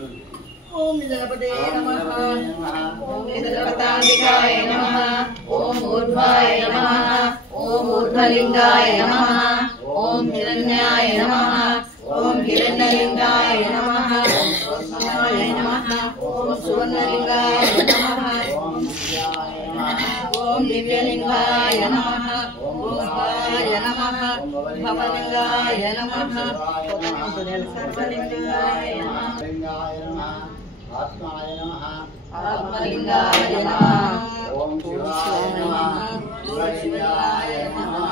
ओम गणपते नमः ओम गणपतांबिकाय नमः ओम ऊर्ध्वाय नमः ओम ऊर्ध्वलिंगाय नमः ओम हिरण्याय नमः ओम हिरण्यलिंगाय नमः ओम सुवर्णाय नमः ओम सुवर्णलिंगाय नमः ओम दिव्यलिंगाय नमः ओम भवाय नमः भवलिंगाय नमः सर्वलिंगाय नमः आत्माय नमः आत्मलिंगाय नमः ओम शिवाय नमः शिवाय नमः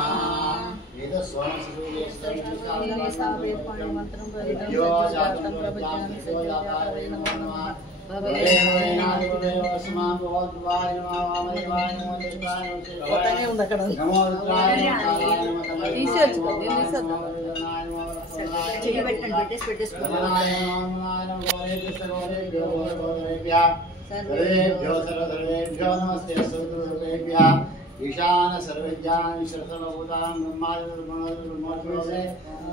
वेद स्वामी सुरूपे सर्वसावेत्वानि मंत्रं परिदं जातं प्रभजामि सज्जाय नमो नमः भगवे नादिदेव अस्मां भगवाय नमः वामदेवाय नमो देवाय పోతనే ఉంది అక్కడ నమో రుద్రాయ నమః రీసెర్చ్ చెయ్యి పెట్టండి सर्वेभ्यो नमस्ते सर्वेभ्यः ईशान सर्वज्ञान सर्वभूतां ब्रह्माण्डे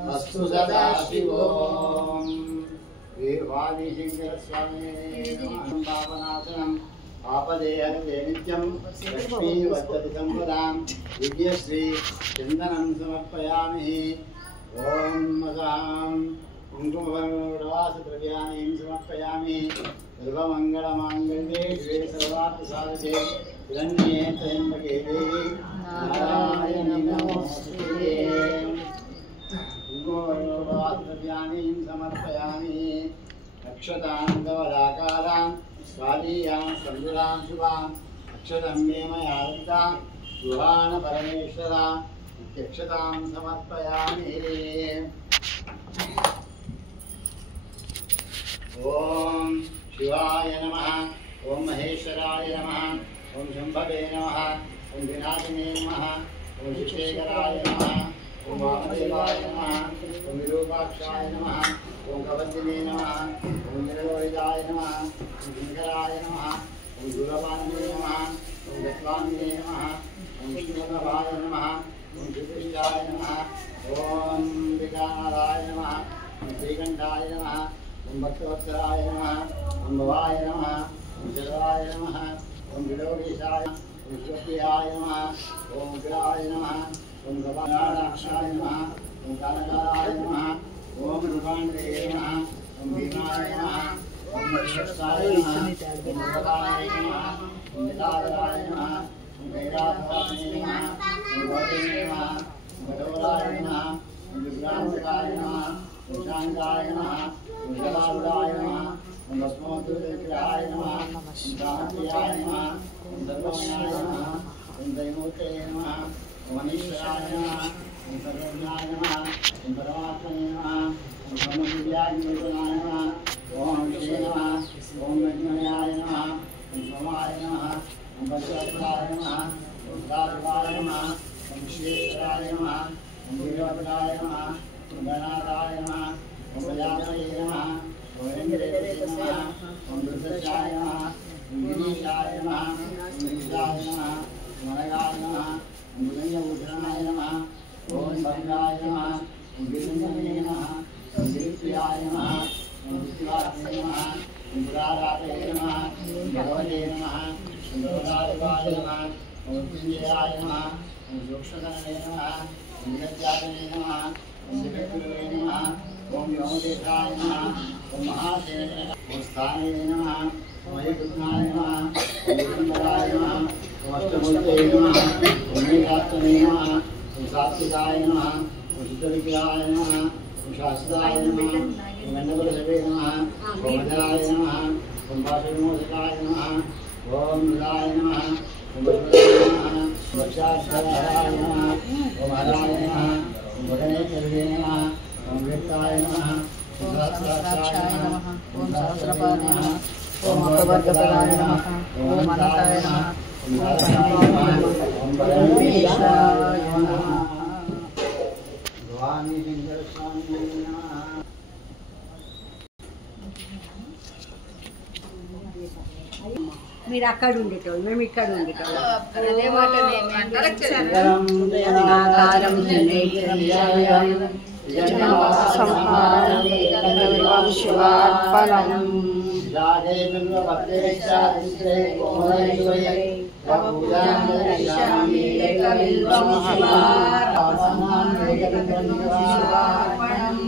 वस्तु सदा शिवोम वीरवादी शंकर स्वामी पापनाशनम पापदेहते नित्यं लक्ष्मी वर्तते संपदां दिव्यश्री चन्दनं समर्पयामि ओम मदां कुंकुमवासद्रव्याणि समर्पयामि सर्वमंगलमांगल्ये शिवे सर्वार्थसाधके शरण्ये त्र्यंबके देवी नारायणी नमोस्तुते कुंकुमवासद्रव्याणि समर्पयामि अक्षतां गवराकारां स्वादीयां संजुरां शुभां अक्षतं मे मया दत्तां शुभान् परमेश्वरा इत्यक्षतां समर्पयामि ओम शिवाय नमः ओम महेश्वराय नमः ओम शंभवे नमः ओम विनाशिने नमः ओम शिशेखराय नमः ओम वामदेवाय नमः ओम विरूपाक्षाय नमः ओम कवचिने नमः ओम निरोहिताय नमः ओम शंकराय नमः ओम दूरपाणिने नमः ओम गत्वामिने नमः ओम विष्णुवल्लभाय नमः ओम श्रीकृष्णाय नमः ओम विकाराय नमः ओम श्रीकंठाय नमः ओम भक्तवत्सलाय नमः ओम भवाय नमः ओम शरवाय नमः ओम विलोकेशाय ओम शिवप्रियाय नमः ओम उग्राय नमः ओम गवाक्षाय नमः ओम कालकालाय नमः ओम रूपाण्डे नमः ओम भीमाय नमः ओम महेश्वराय नमः ओम भवाय नमः ओम निदाराय नमः ओम भैरवाय नमः ओम भवते नमः ओम कठोराय नमः ओम दुर्गांतकाय नमः ओम शांताय नमः ओम जलालुदाय नमः ओम भस्मोत्तराय नमः ओम दामप्रियाय नमः ओम धर्ममयाय नमः ओम दैवमूर्ते नमः ओम अनीश्वराय नमः ओम सर्वज्ञाय नमः ओम परमात्मने नमः ओम ब्रह्मविद्याय नमः ओम विष्णवे नमः ओम विष्णुमयाय नमः ओम सोमाय नमः ओम वज्रवराय नमः ओम दारुवाय नमः ओम विश्वेश्वराय नमः ओम वीरभद्राय नमः ओम गणाधाय नमः ओम प्रजापतये नमः ओम इंद्रेय नमः ओम दुर्दशाय नमः ओम विनीशाय नमः ओम विशाय नमः ओम अनगाय नमः ओम भुजंगभूषणाय नमः ओम भद्राय नमः ओम वीरंजने नमः ओम वीरप्रियाय नमः ओम विश्वात्मने नमः ओम बुराराते नमः ओम भगवते नमः ओम भगवताय नमः ओम पिंजयाय नमः ओम जोक्षकरणे नमः ओम विद्यापने नमः ओम दिव्यगुरवे नमः ओम व्योमदेशाय नमः ओम महासेनाय ओम स्थाने नमः ओम अयगुणाय नमः ओम विष्णुराय नमः ओम अष्टमूर्ते नमः ओम नीलात्मने नमः ओम सात्विकाय नमः ओम शुद्धविग्रहाय नमः ओम शास्त्राय नमः ओम गंडकुलदेवे नमः ओम अजराय नमः ओम भाषविमोचकाय नमः ओम मृगाय नमः ओम भगवते नमः ओम रक्षाक्षराय नमः ओम हराय नमः ओम भगनेश्वरे नमः ओम व्यक्ताय नमः ओम सहस्राक्षाय नमः ओम सहस्रपादाय नमः ओम अकवर्गपदाय नमः ओम अनंताय नमः ओम परमेश्वराय नमः भवानी शंकर स्वामी नमः మీరు అక్కడ ఉండేటోళ్ళు మేము ఇక్కడ ఉండేటోళ్ళు అదే మాట నేను ఆకారం సంహారం एकबिल्वं शिवार्पणम् जागे बिल्वपत्रेश्चादिस्त्रे कोमलैश्वर्यै पूजां करिष्यामि एकबिल्वं शिवार्पणम् एकबिल्वं शिवार्पणम्